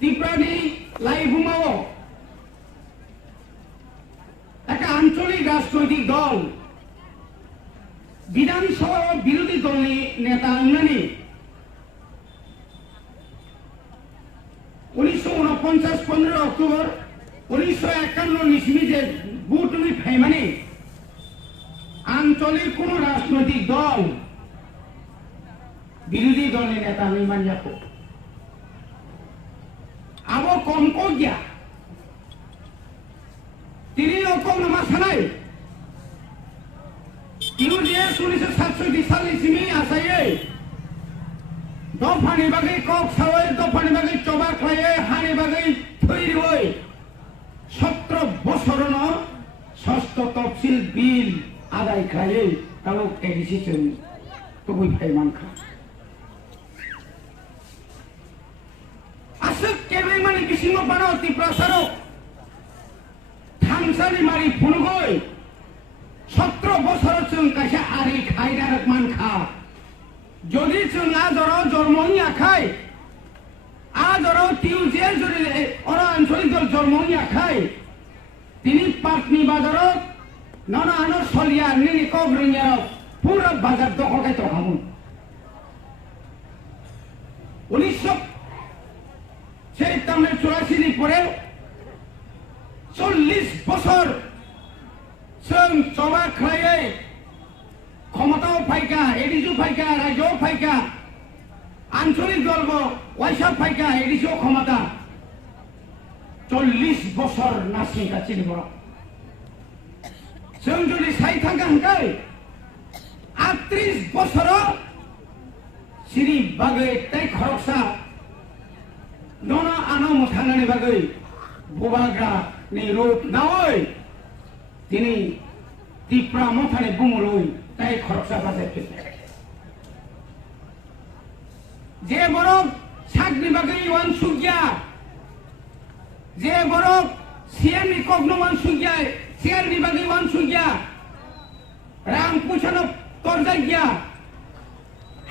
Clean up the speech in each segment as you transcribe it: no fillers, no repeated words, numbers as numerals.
ত্রিপুরানি লাইভুমাও একটা আঞ্চলিক রাজনৈতিক দল বিধানসভা বিরোধী দলনি নেতা আংনানি 1949 15 অক্টোবর 1951 ইসমি যে বুটুমি ফাইমানি আঞ্চলিক কোন রাজনৈতিক দল বিরোধী দলের নেতা নির্মাণ যাবো আবো কম কগিয়া তিনি রকম নামা সানাই ইউডিএস 1967 সাল ইসমি আসায়ে দফানি বাগৈ কক সাওয়ে দফানি বাগৈ চবা খায়ে হানি বাগৈ থৈরি হই 17 বছরন ষষ্ঠ তফসিল বিল আদায় খায়ে তালুক এডিসিশন তো বই ফাইমান খা আসক কেবে মানে বিসিং বানো ত্রিপুরা সারো থামসানি মারি ফুনগই 17 বছর চুং কাছে আরি খাইদার মান খা যদি চুং আজর জন্মনি আখাই আজর টিউজে যদি ওরা আঞ্চলিক দল জন্মনি আখাই তিনি পাটনি বাজারত নানা আনো সলিয়া নিনি কবরিয়া পুরো বাজার দখল খাইতো হামুন 1984 পরে 40 বছর जों चबा खाये क्षमताओ फाइका एडिसो फाइका राज्य फाइका आंचलिक दल वाइसा फाइका एडिसो क्षमता 40 बছর नासिं गासिनो बर जों जुदि साइ थांगा हंगाय 38 बছर सिरि बागै ताइ खरकसा नना आनो मोथांगानि बागै बुबाग्रा नि रूप नावै তিনি ত্রিপুরা মথানে বুমলই তাই খরচা বাজে যে বড় সাগনি বাগৈ ওয়ান সুগিয়া যে বড় সিএমনি কগ্নমান সুগিয়া সিএমনি বাগৈ ওয়ান সুগিয়া রাম পুছানো তরজা গিয়া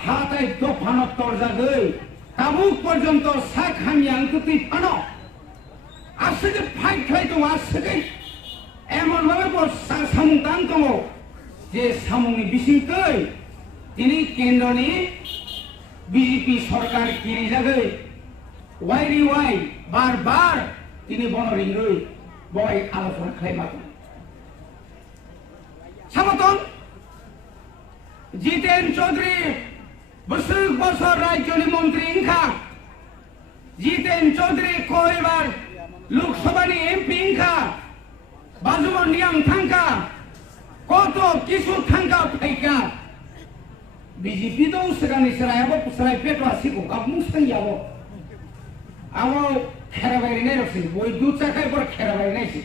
হাতাই দফানো তরজা গই তাবুক পর্যন্ত সাখানি আংকুতি ফানো আসলে ফাইট হয়তো আসলে এমন ভাবে সামুং দান দङ যে সামুংনি বিসিংকৈ তিনি কেন্দ্রনি বিজেপি সরকার কিরি জাগৈ ওয়াইরি ওয়াই বারবার তিনি বনরিংরৈ বয় আলোচনা খাইমাতন সামতন জিতেন চৌধুরী বছর রাজ্যনি মন্ত্রী ইনখা জিতেন চৌধুরী কয়বার লোকসভানি এমপি ইনখা বাজুমন নিয়ম থাঙ্কা কত কিছু থাঙ্কা ফাইকা বিজেপি তো সেখানে সেরাইব সেরাই পেটো আসিব কাপমু সাইয়াব আমো খেরাবাইরি নাই রসি বই দু চাকাই পর খেরাবাইরি নাইছি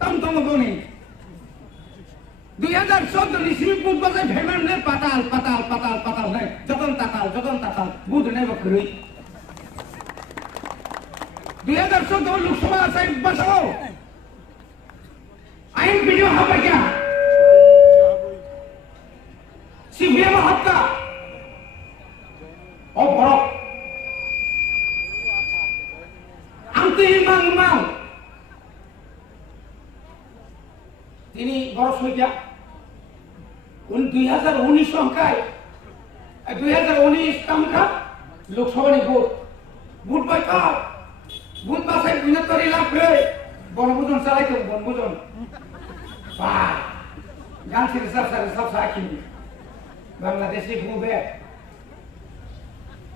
তম তম বনি 2014 ইসমি পুত বাজে ভেমান নে পাতাল পাতাল পাতাল পাতাল নাই যতন তাতাল বুধ নাই বকরই 2014 लोकसभा साइड बसाओ आइन वीडियो हवा क्या सीबीएम हत्या और बड़ो अंतिम मांग তিনি বরস হইয়া 2019 সংখ্যায় 2019 সংখ্যা লোকসভা ভোট পাইতা ভোট বাসাই বিনতরি লাভ হয়ে বনভোজন চালাইতো বনভোজন বা গান ছেড়ে সব সাক্ষী বাংলাদেশে ঘুমবে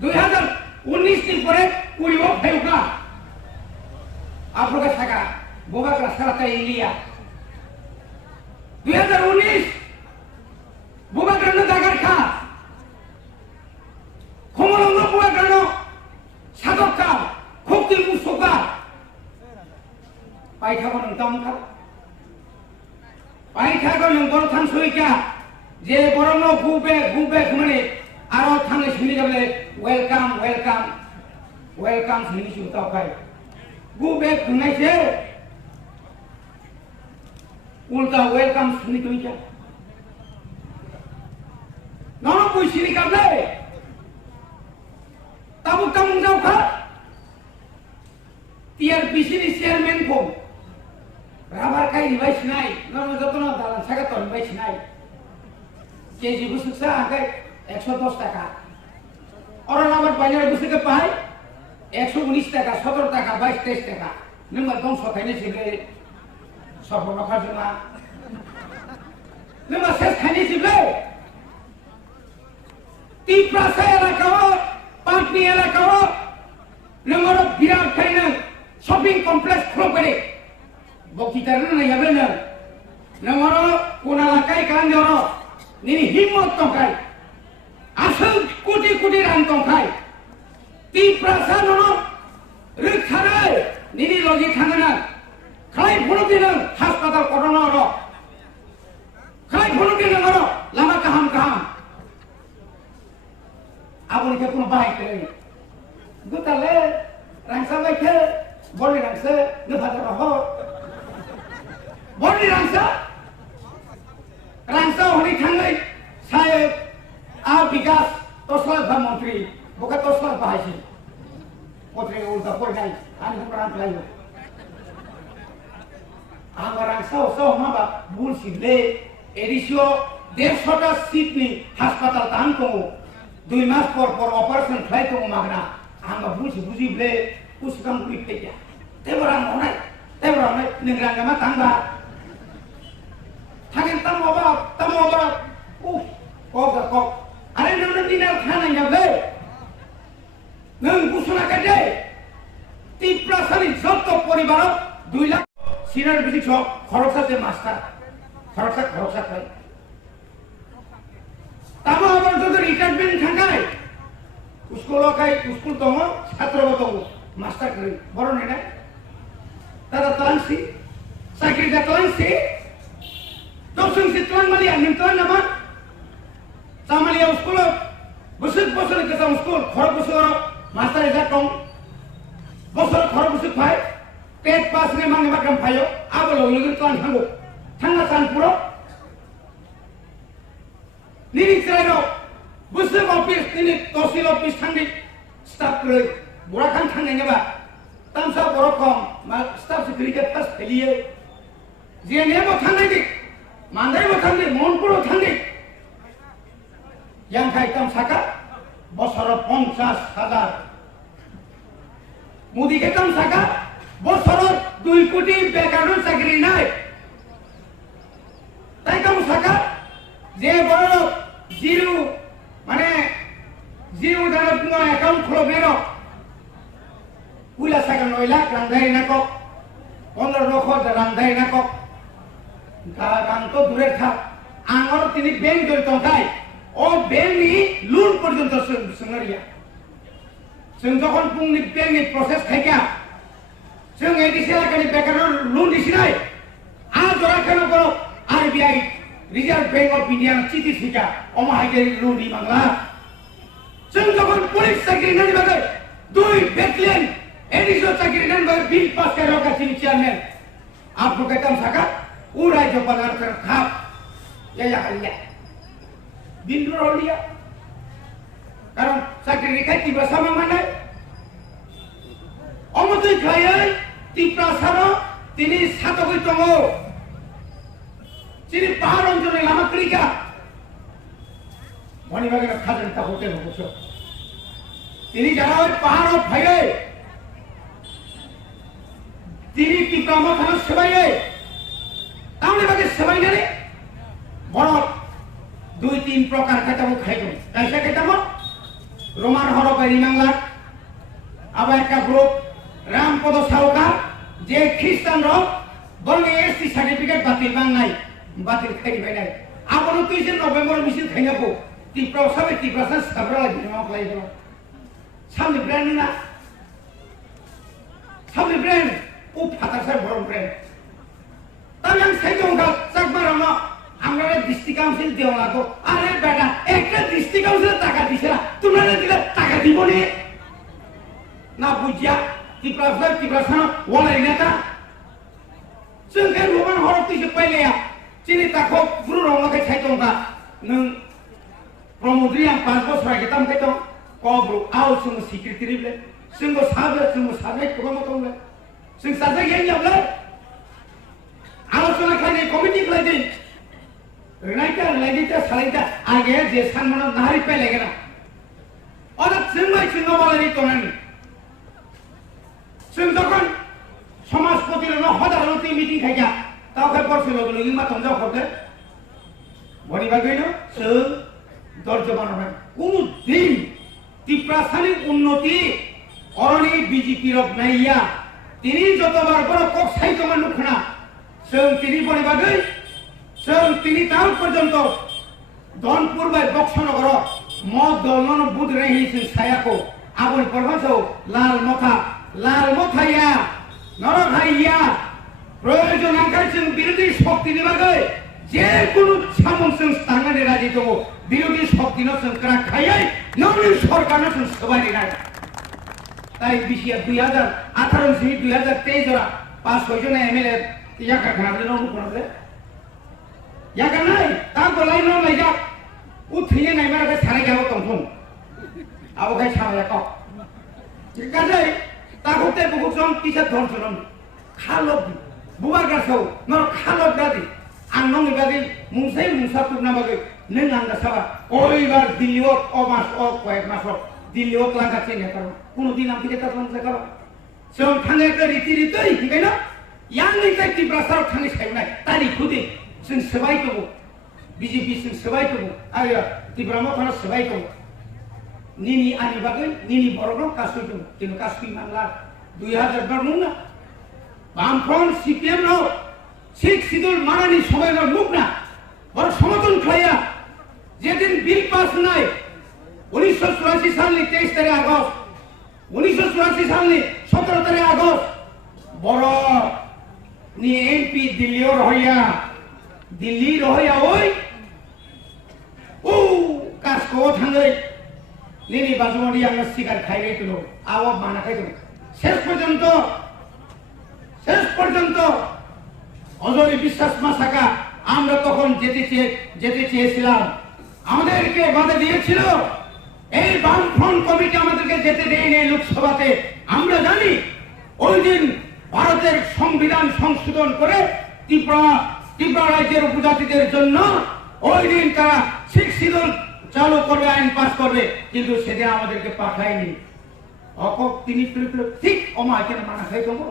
2019 দিন পরে কুড়িও ফেউকা আপনাকে থাকা বোগাকরা সারাটা ইন্ডিয়া 2019 বোগাকরানো জাগার খা খমলঙ্গ বোগাকরানো সাধকা খুবই মুসকা পাইখাবো নং তামখা পাইখাগো নং বড় থান সইকা যে বড় ন গুবে মানে আরো থানে শুনি যাবে ওয়েলকাম শুনি সুতা পাই গুবে খুনাইছে উল্টা ওয়েলকাম শুনি তুইকা নন পুইছিনি কাবলে তাব Tabuk tanggung jawab kah? TRPC ni chairman ko. Rabar kai ribai sinai, nama joto na dalan Sakha to ribai sinai. Keji busuk sa akai 110 টাকা। Orang amat banyak busuk ke pai 119 টাকা, 17 টাকা, 22, 23 টাকা। Nembak dong sokainya sih sopo bakal cuma. Nembak ses kainya sih Tiprasa elakao, Patni elakao, nembak birak kainya shopping complex pro kare. Bukti terus na yabe na. Nembak kunalakai kan joro, nini himmot tongkai. Asal kuti ran tongkai. Tiprasa nono rikharai. Nini Logi thangana, khalai pholo dinang hospital corona ro, khalai pholo dinang ro, lama kaham. Abon ke puno bahai kere, gutale, rangsa baike, boli rangsa, nufata roho, boli rangsa honi thangai, saya bikas tosla bha menteri, bukan tosla bahai sih. Potri ulta pol nai, ani kurang pelayu. Anggaran sau maba bullshit le, edisio 150 seat ni hospital tangko, 2 mas por operation flight ko magna, angga bullshit buji le, uskam kuit peja. Teborang onai, nengrang gama tangga. Thagen tamoba, kok. Are nang dinar thana nyabe. Nang kusuna kade tiprasani joto poribar 2 lakh সিনার বিধি সব খরচ আছে master খরচ হয় তামা আবার যদি retirement থাকায় স্কুল তম ছাত্রগত মাস্টার করে বড় নেই না তারা তলাংসি চাকরি দা তলাংসি দশম সি তলাং মালিয়া নিম তলাং নামা চামালিয়া স্কুল বছর কেসা স্কুল খরচ বছর Master is at home. Bosor khorobusuk phai, tet pass ne mang makam phayo, abolo lugin tlan hangu. Thanga san puro. Nini sero, busuk office nini tosil office thangdi staff kre, burakan thangenge ba. Tamsa borokom, staff security pass pheliye. Jene bo thangdi, mandai bo thangdi, monpuro thangdi. Yang khai tam Sakha বছর 50,000 মোদি কেতন Sakha বছর 2 কোটি বেকার চাকরি নাই তাই কাম Sakha যে বড় zero দ্বারা কোনো অ্যাকাউন্ট খুলবে না উলা Sakha 9 লাখ রান্ধাই না কক 15 লক্ষ রান্ধাই না কক গান তো দূরে থাক আঙর তিনি ব্যাংক জড়িত তাই ও ব্যাংকনি লোন পর্যন্ত সঙ্গরিয়া जों যখন পুংনি ব্যাংকনি প্রসেস থাকা जों এডিসি এলাকানি বেকার লোন দিছিনাই আজ ওরা কেন বড় RBI reserve bank of India চিঠি শিকা অমাহাইদের লোন দি বাংলা जों যখন পুলিশ চাকরি নানি বাগে 2 ব্যাটালিয়ন এডিসি চাকরি নানি বাগে বিল পাস করে রাখা ছিল চেয়ারম্যান আপনি কেতন Sakha ও রাজ্যপাল আর খাপ ইয়া হালিয়া Bindro rolia, karena sakit rekai tiba sama mana? Omotu kaya tiba sama, tini satu kali tongo, tini paharon jone lama kerja, wani bagian kajian tak hotel hotel, tini jalan paharon kaya, tini tiba mau kamu sebagai, tahu ni bagian sebagai ni, borok. 2-3 প্রকার কাটামো খাইতো কাইসা কাটামো Roman হরবারি Bangla আবার একটা group Rampada সাউকা যে খ্রিস্টান rock বলনে ST certificate বাতিল বাংলাই বাতিল খাইবে নাই আপন 23 নভেম্বর মিছিল খাইনাবো তিপ্রা সবে তিপ্রা সাস কাবরা লাগি নক লাইলো সামনে ব্র্যান্ড না সামনে ব্র্যান্ড ও ফাতাসার বড় ব্র্যান্ড তাই আমি খাইতো গা চাকমারানো আমরা ডিস্ট্রিক্ট কাউন্সিল দেওয়া লাগো আরে বেটা একটা ডিস্ট্রিক্ট কাউন্সিলে টাকা দিছিলা তোমরা দিলে টাকা দিব না বুঝিয়া তিপ্রাসানো ওলাই নেতা जोंखौ रमान हरतिसे पाइलाया चिनि ताखौ गुरु रंलाखै साइतंगा नों प्रमोदरि आं 5 बोसोर आगे तामखै दं কবর আও সঙ্গ স্বীকৃতি দিলে সঙ্গ সাবে সঙ্গ সাবে কোনো মতলে সঙ্গ সাজে গিয়ে যাবলে আলোচনা খাইলে কমিটি খাইলে রেনাইটা সালাইটা আগে যে সানমান নাহারি পাই লাগে না অর্থাৎ সিংবাই সিংহ বলে তোলেন সিং তখন সমাজপতির হজারতি মিটিং খাইয়া তাওকে পড়ছিল লগি মা তঞ্জাও করতে বনিবা গইল সিং দর্জ বানাবে কোন দিন ত্রিপ্রাসানিক উন্নতি অরণি বিজেপির নাইয়া তিনি যতবার বড় কক সাহিত্য মানুষ না সিং তিনি বনিবা গই সিং তিনি তাও পর্যন্ত ধনপুর বাই বক্সনগর মদ দলন বুধ রহি সিং ছায়াকো আবল প্রভাস লাল মথাইয়া নরখাইয়া প্রয়োজন আকার বিরোধী শক্তি দিবাগে যে কোনো সামন সিং স্থানে রাজি তো বিরোধী শক্তি নসং ক্রাক খাইয়াই নবীন সরকার নসং সবাই রায় তাই বিশিয়া 2018 থেকে 2023 জোড়া 5-6 জন এমএলএ ইয়াকা খানা দিন অনুকরণ করে ইয়াকা নাই তা গলাই ন নাই যা উঠিয়ে নাই মারা সারে গেল তখন আবো গাই ছায়া ক ঠিক আছে তা হতে বুকুজন কিসে ধরছন খালক বুবা গাছাও নর খালক গাদি আং নংনি বাদি মুসাই মুসা তুনা বাগে নং আঙ্গা সাবা ওইবার দিল্লিও অমাস কয়েক মাস দিল্লিও লাগাচ্ছে না কারণ কোনদিন আমি থেকে তখন দেখাবো সেও থানে একটা রীতিই ঠিক না ইয়াং নিতে কি প্রসার থানে খাই নাই তারি খুদে जों সেবাই করব বিজেপি जों সেবাই করব আরে ত্রিপুরা থানা সেবাই করব নিনি আনি বাগে নিনি বড় কাসুই দङ কিন্তু কাসুই মানলা 2000 বার মুনা বামফ্রন্ট সিপিএম নো শেখ সিদুল মারানি সবাইবার মুখ না বড় সমর্থন খাইয়া যেদিন বিল পাস নাই 1984 সালে 23 তারিখ আগস্ট 1984 সালে 17 তারিখ আগস্ট বড় নি এমপি দিল্লি রহইয়া ওই ও কাসকো থাঙ্গই নিনি বাজুমারি আমরা শিকার খাইয়ে তুলো আওয়াজ মানা খাইতো শেষ পর্যন্ত অজয় বিশ্বাস মাসাকা আমরা তখন যেতে চেয়েছিলাম আমাদেরকে বাধা দিয়েছিল এই বামফ্রন্ট কমিটি আমাদেরকে যেতে দেয়নি লোকসভাতে আমরা জানি ওই দিন ভারতের সংবিধান সংশোধন করে ত্রিপুরা রাজ্যের উপজাতিদের জন্য ওই দিন তারা শিখ শিডিউল চালু করবে আইন পাস করবে কিন্তু সেদিন আমাদেরকে পাঠায়নি অকক তিনি ঠিক অমায় কেন মানা খাই দেবো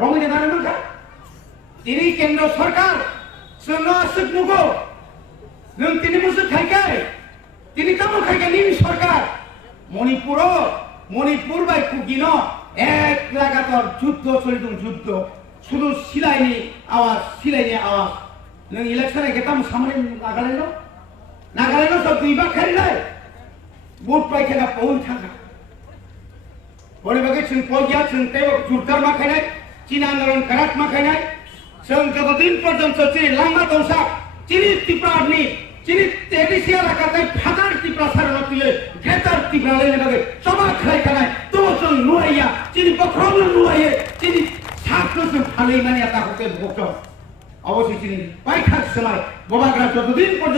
রঙিনে দাঁড়ানো না তিনি কেন্দ্র সরকার তিনি মুসুক খাইকায় তিনি কেমন খাইকায় নিন সরকার মণিপুর বাই কুকিন এক লাগাতার যুদ্ধ চলিত যুদ্ধ শুধু সিলাইনি আওয়াজ নং ইলেকশনে গেতাম সামনে নাগালেন সব দুইবার খাই নাই ভোট পাইখানা পৌন থাকা বলে বাকি जों পয়গিয়া जों তেও জুরদার মাখাইনাই চীন আন্দোলন কারাত মাখাইনাই जों যতদিন পর্যন্ত চিনি লাঙ্গা দংসা চিনি ত্রিপুরানি চিনি তেডিসিয়া রাখাতে ফাদার ত্রিপুরা সারা তুলে গ্রেটার ত্রিপুরা লেনে বাগে সবা খাই খানাই তো जों নুয়াইয়া চিনি বখরম নুয়াইয়ে চিনি ছাত্র जों ফালেই মানে আতা হতে বকত অবশ্যই চিনি পাইখার সময় গোবাগ্রা যতদিন পর্যন্ত